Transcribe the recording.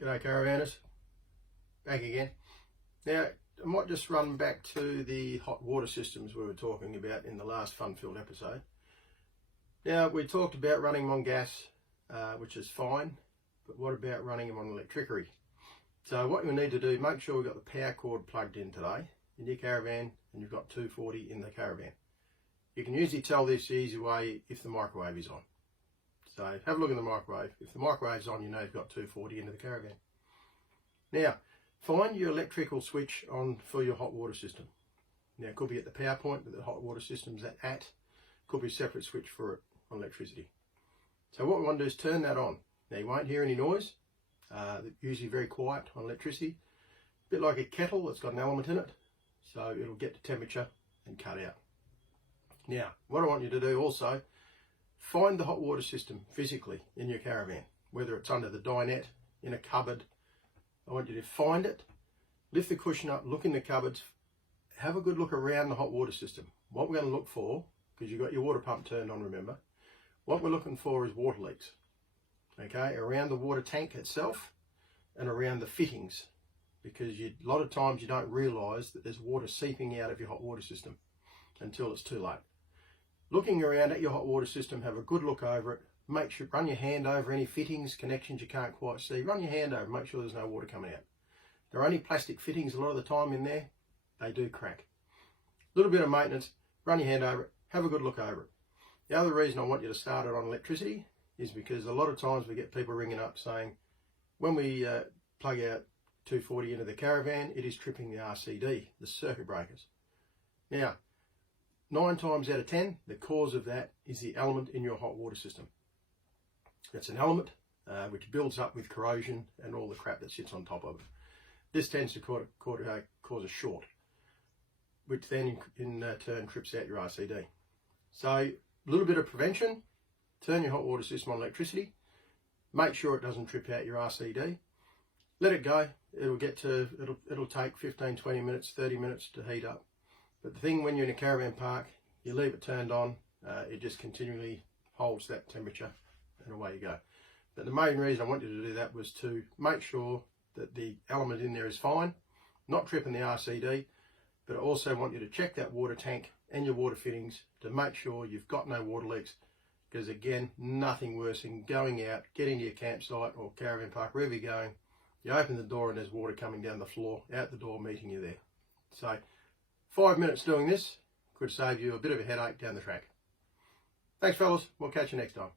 G'day Caravanners, back again. Now, I might just run back to the hot water systems we were talking about in the last fun-filled episode. Now, we talked about running them on gas, which is fine, but what about running them on electricity? So what you'll need to do, make sure we've got the power cord plugged in today in your Caravan, and you've got 240 in the Caravan. You can usually tell this the easy way if the microwave is on. So have a look in the microwave. If the microwave's on, you know you've got 240 into the Caravan. Now, find your electrical switch on for your hot water system. Now, it could be at the power point that the hot water system's at. Could be a separate switch for it on electricity. So what we want to do is turn that on. Now, you won't hear any noise. They're usually very quiet on electricity. A bit like a kettle that's got an element in it. So it'll get the temperature and cut out. Now, what I want you to do also, find the hot water system physically in your Caravan, whether it's under the dinette, in a cupboard. I want you to find it, lift the cushion up, look in the cupboards, have a good look around the hot water system. What we're going to look for, because you've got your water pump turned on, remember, what we're looking for is water leaks. Okay, around the water tank itself and around the fittings, because a lot of times you don't realise that there's water seeping out of your hot water system until it's too late. Looking around at your hot water system, have a good look over it. Make sure, run your hand over any fittings, connections you can't quite see. Run your hand over, make sure there's no water coming out. There are only plastic fittings a lot of the time in there. They do crack. A little bit of maintenance, run your hand over it, have a good look over it. The other reason I want you to start it on electricity is because a lot of times we get people ringing up saying, when we plug out 240 into the Caravan, it is tripping the RCD, the circuit breakers. Now, 9 times out of 10, the cause of that is the element in your hot water system. It's an element which builds up with corrosion and all the crap that sits on top of it. This tends to cause a short, which then in turn trips out your RCD. So a little bit of prevention, turn your hot water system on electricity, make sure it doesn't trip out your RCD, let it go, it'll take 15, 20 minutes, 30 minutes to heat up. But the thing when you're in a caravan park, you leave it turned on, it just continually holds that temperature and away you go. But the main reason I want you to do that was to make sure that the element in there is fine, not tripping the RCD, but I also want you to check that water tank and your water fittings to make sure you've got no water leaks, because again, nothing worse than going out, getting to your campsite or caravan park, wherever you're going, you open the door and there's water coming down the floor, out the door meeting you there. So 5 minutes doing this could save you a bit of a headache down the track. Thanks fellas, we'll catch you next time.